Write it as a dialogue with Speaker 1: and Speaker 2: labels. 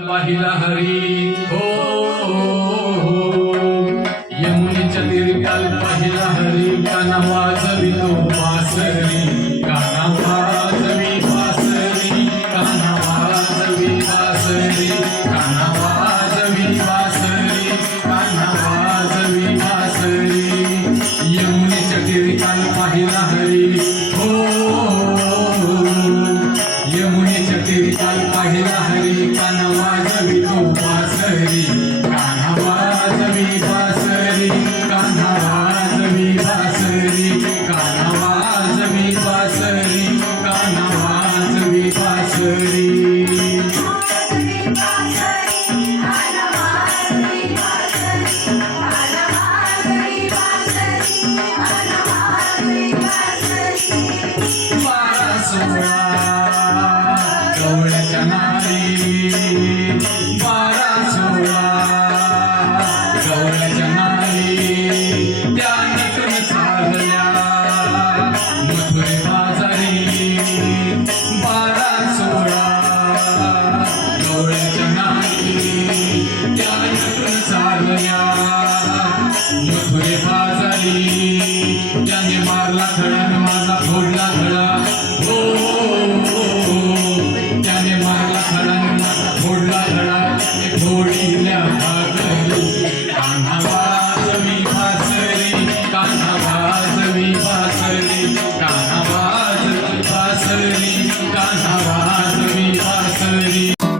Speaker 1: वाहिला हरी हो, हो, हो. यमुनेच्या तीरी काल पाहिला हरी काना वाजवितो वासरी. काना वाजवी वासरी. काना वाजवी वासरी. काना वाजवी वासरी. काना वाजवी वासरी. यमुनेच्या तीरी पाहिला हरी. मारला खडा माझा फोडला खडा You.